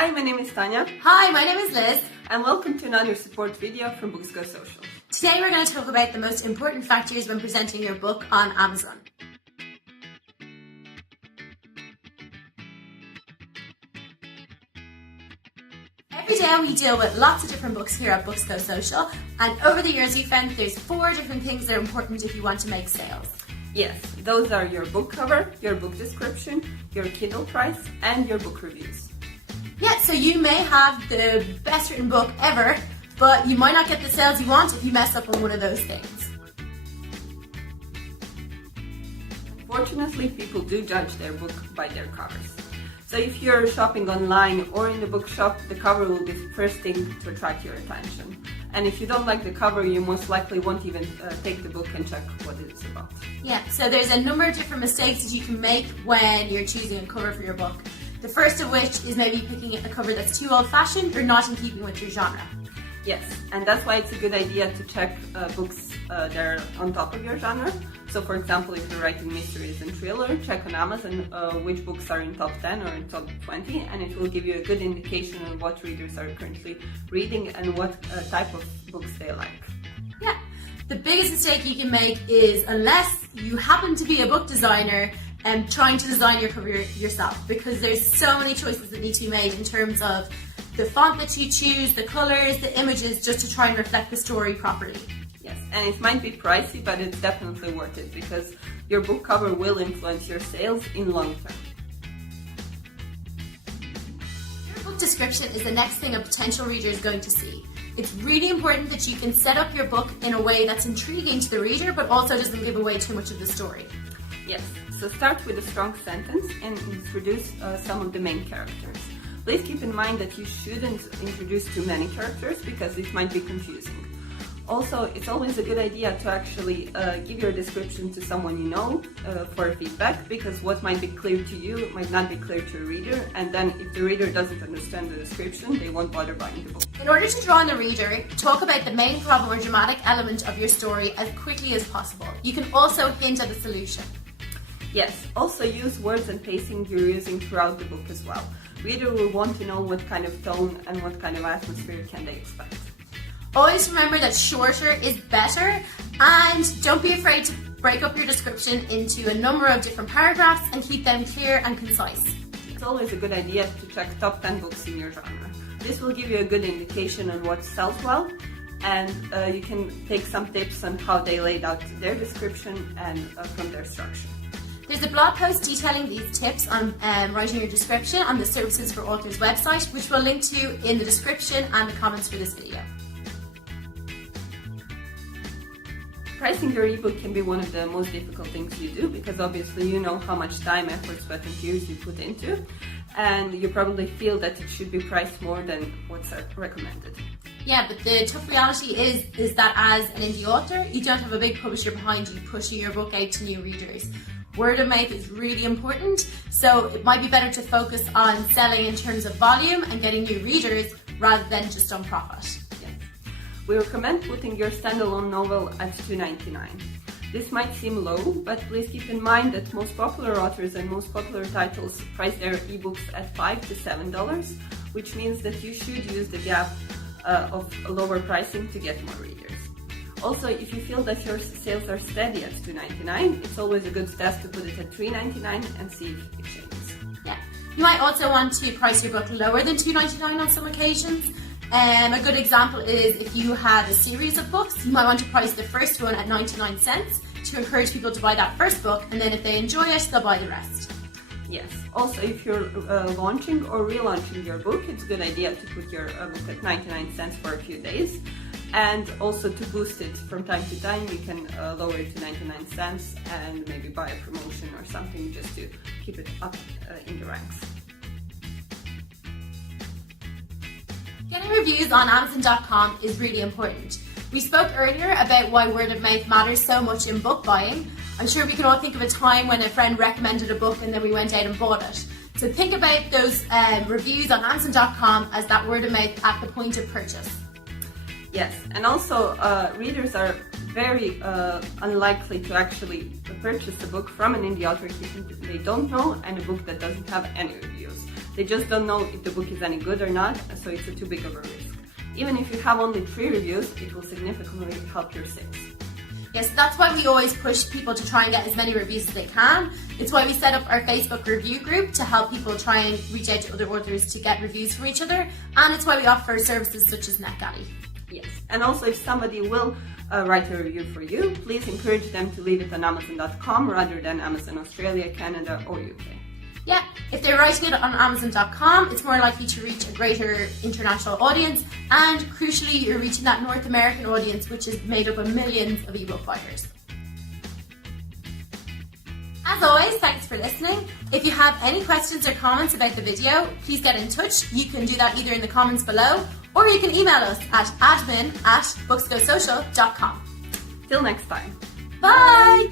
Hi, my name is Tanya. Hi, my name is Liz. And welcome to another support video from BooksGoSocial. Today we're going to talk about the most important factors when presenting your book on Amazon. Every day we deal with lots of different books here at BooksGoSocial, and over the years we found there's 4 different things that are important if you want to make sales. Yes, those are your book cover, your book description, your Kindle price, and your book reviews. Yeah, so you may have the best written book ever, but you might not get the sales you want if you mess up on one of those things. Unfortunately, people do judge their book by their covers. So if you're shopping online or in the bookshop, the cover will be the first thing to attract your attention. And if you don't like the cover, you most likely won't even take the book and check what it's about. Yeah, so there's a number of different mistakes that you can make when you're choosing a cover for your book. The first of which is maybe picking a cover that's too old-fashioned or not in keeping with your genre. Yes, and that's why it's a good idea to check books that are on top of your genre. So for example, if you're writing mysteries and thriller, check on Amazon which books are in top 10 or in top 20, and it will give you a good indication on what readers are currently reading and what type of books they like. Yeah, the biggest mistake you can make is, unless you happen to be a book designer, and trying to design your cover yourself, because there's so many choices that need to be made in terms of the font that you choose, the colors, the images, just to try and reflect the story properly. Yes, and it might be pricey, but it's definitely worth it because your book cover will influence your sales in long term. Your book description is the next thing a potential reader is going to see. It's really important that you can set up your book in a way that's intriguing to the reader, but also doesn't give away too much of the story. Yes, so start with a strong sentence and introduce some of the main characters. Please keep in mind that you shouldn't introduce too many characters because it might be confusing. Also, it's always a good idea to actually give your description to someone you know for feedback, because what might be clear to you might not be clear to a reader, and then if the reader doesn't understand the description, they won't bother buying the book. In order to draw on the reader, talk about the main problem or dramatic element of your story as quickly as possible. You can also hint at a solution. Yes, also use words and pacing you're using throughout the book as well. Reader will want to know what kind of tone and what kind of atmosphere can they expect. Always remember that shorter is better, and don't be afraid to break up your description into a number of different paragraphs and keep them clear and concise. It's always a good idea to check top 10 books in your genre. This will give you a good indication on what sells well, and you can take some tips on how they laid out their description and from their structure. There's a blog post detailing these tips on writing your description on the Services for Authors website, which we'll link to in the description and the comments for this video. Pricing your ebook can be one of the most difficult things you do, because obviously you know how much time, effort, sweat and tears you put into, and you probably feel that it should be priced more than what's recommended. Yeah, but the tough reality is that as an indie author, you don't have a big publisher behind you pushing your book out to new readers. Word of mouth is really important, so it might be better to focus on selling in terms of volume and getting new readers rather than just on profit. Yes. We recommend putting your standalone novel at $2.99. This might seem low, but please keep in mind that most popular authors and most popular titles price their ebooks at $5 to $7, which means that you should use the gap of lower pricing to get more readers. Also, if you feel that your sales are steady at $2.99, it's always a good test to put it at $3.99 and see if it changes. Yeah. You might also want to price your book lower than $2.99 on some occasions. A good example is if you have a series of books, you might want to price the first one at 99 cents to encourage people to buy that first book, and then if they enjoy it, they'll buy the rest. Yes. Also, if you're launching or relaunching your book, it's a good idea to put your book at 99 cents for a few days. And also to boost it from time to time, you can lower it to 99 cents and maybe buy a promotion or something just to keep it up in the ranks. Getting reviews on Amazon.com is really important. We spoke earlier about why word of mouth matters so much in book buying. I'm sure we can all think of a time when a friend recommended a book and then we went out and bought it. So think about those reviews on Amazon.com as that word of mouth at the point of purchase. Yes, and also readers are very unlikely to actually purchase a book from an indie author they don't know and a book that doesn't have any reviews. They just don't know if the book is any good or not, so it's too big of a risk. Even if you have only 3 reviews, it will significantly help your sales. Yes, that's why we always push people to try and get as many reviews as they can. It's why we set up our Facebook review group to help people try and reach out to other authors to get reviews from each other. And it's why we offer services such as NetGalley. Yes, and also if somebody will write a review for you, please encourage them to leave it on Amazon.com rather than Amazon Australia, Canada or UK. Yeah, if they're writing it on Amazon.com, it's more likely to reach a greater international audience, and crucially, you're reaching that North American audience, which is made up of millions of ebook buyers. As always, thanks for listening. If you have any questions or comments about the video, please get in touch. You can do that either in the comments below, or you can email us at admin@BooksGoSocial.com. Till next time. Bye!